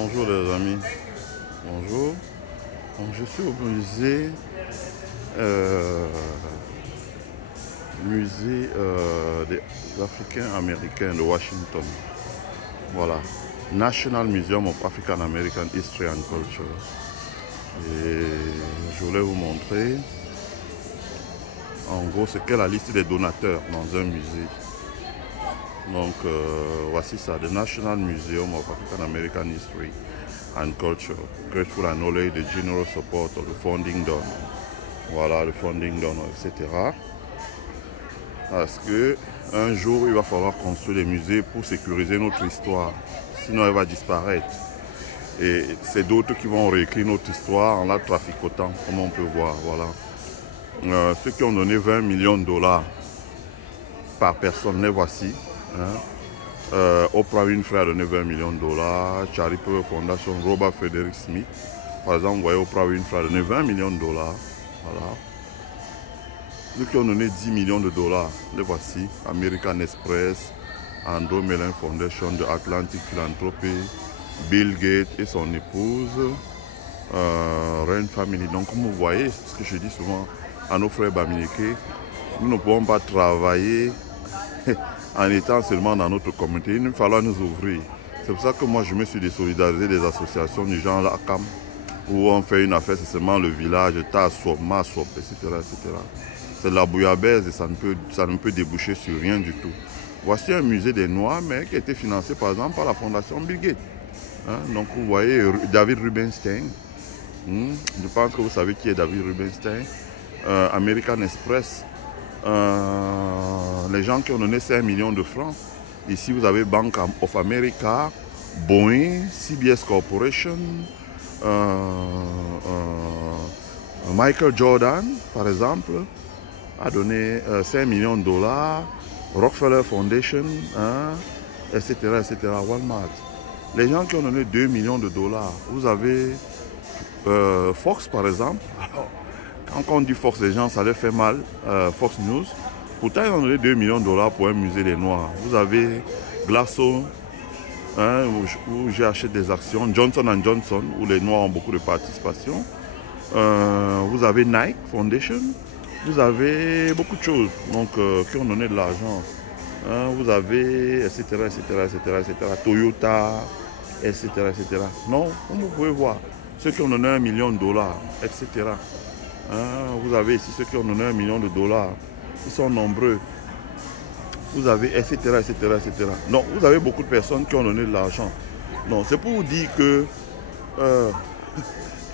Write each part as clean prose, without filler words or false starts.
Bonjour les amis, bonjour. Donc, je suis au musée des Africains Américains de Washington. Voilà, National Museum of African American History and Culture. Et je voulais vous montrer en gros ce qu'est la liste des donateurs dans un musée. Donc voici ça, the National Museum of African American History and Culture. Grateful and acknowledge the general support of the founding donor. Voilà, le founding donor, etc. Parce que un jour, il va falloir construire des musées pour sécuriser notre histoire. Sinon, elle va disparaître. Et c'est d'autres qui vont réécrire notre histoire en la traficotant, comme on peut voir. Voilà. Ceux qui ont donné 20 millions de dollars par personne, les voici. Oprah Winfrey a donné 20 millions de dollars. Charitable Foundation, Robert Frederick Smith. Par exemple, vous voyez, Oprah Winfrey a donné 20 millions de dollars. Voilà. Ceux qui ont donné 10 millions de dollars, les voici. American Express, Andrew Mellon Foundation de Atlantic Philanthropy, Bill Gates et son épouse, Rain Family. Donc, comme vous voyez, c'est ce que je dis souvent à nos frères Bamileke, nous ne pouvons pas travailler en étant seulement dans notre communauté. Il va falloir nous ouvrir. C'est pour ça que moi, je me suis désolidarisé des associations du genre l'ACAM, où on fait une affaire, c'est seulement le village, Tassop, Massop, etc. etc. C'est de la bouillabaisse et ça ne peut déboucher sur rien du tout. Voici un musée des Noirs, mais qui a été financé par exemple par la fondation Bill Gates. Donc vous voyez David Rubenstein. Je pense que vous savez qui est David Rubenstein. American Express. Les gens qui ont donné 5 millions de francs. Ici vous avez Bank of America, Boeing, CBS Corporation, Michael Jordan par exemple a donné 5 millions de dollars, Rockefeller Foundation, etc., etc., Walmart. Les gens qui ont donné 2 millions de dollars, vous avez Fox par exemple. Alors, quand on dit Fox, les gens, ça leur fait mal, Fox News. Pourtant, ils ont donné 2 millions de dollars pour un musée des Noirs. Vous avez Glasso, où j'ai acheté des actions, Johnson & Johnson, où les Noirs ont beaucoup de participation. Vous avez Nike Foundation. Vous avez beaucoup de choses donc, qui ont donné de l'argent. Vous avez, etc., etc., etc., etc., Toyota, etc., etc. Non, comme vous pouvez voir, ceux qui ont donné 1 million de dollars, etc. Vous avez ici ceux qui ont donné 1 million de dollars. Ils sont nombreux. Vous avez, etc., etc., etc. Non, vous avez beaucoup de personnes qui ont donné de l'argent. Non, c'est pour vous dire que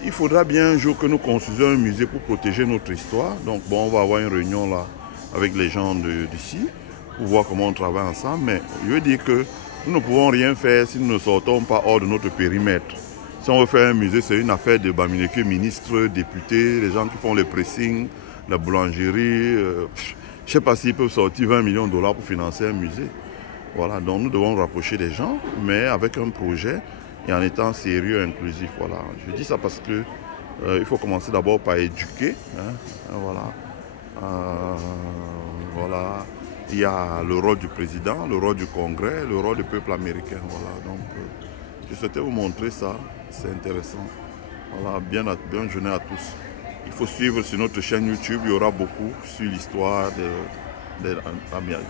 il faudra bien un jour que nous construisions un musée pour protéger notre histoire. Donc bon, on va avoir une réunion là avec les gens d'ici pour voir comment on travaille ensemble. Mais je veux dire que nous ne pouvons rien faire si nous ne sortons pas hors de notre périmètre. Si on veut faire un musée, c'est une affaire de Bamileke, ministres, députés, les gens qui font les pressings, la boulangerie. Je ne sais pas s'ils peuvent sortir 20 millions de dollars pour financer un musée. Voilà, donc nous devons rapprocher des gens, mais avec un projet et en étant sérieux et inclusif. Voilà. Je dis ça parce que il faut commencer d'abord par éduquer. Voilà. Voilà. Il y a le rôle du président, le rôle du Congrès, le rôle du peuple américain. Voilà. Donc, je souhaitais vous montrer ça. C'est intéressant. Voilà. Bonne journée à tous. Il faut suivre sur notre chaîne YouTube. Il y aura beaucoup sur l'histoire de l'Amérique.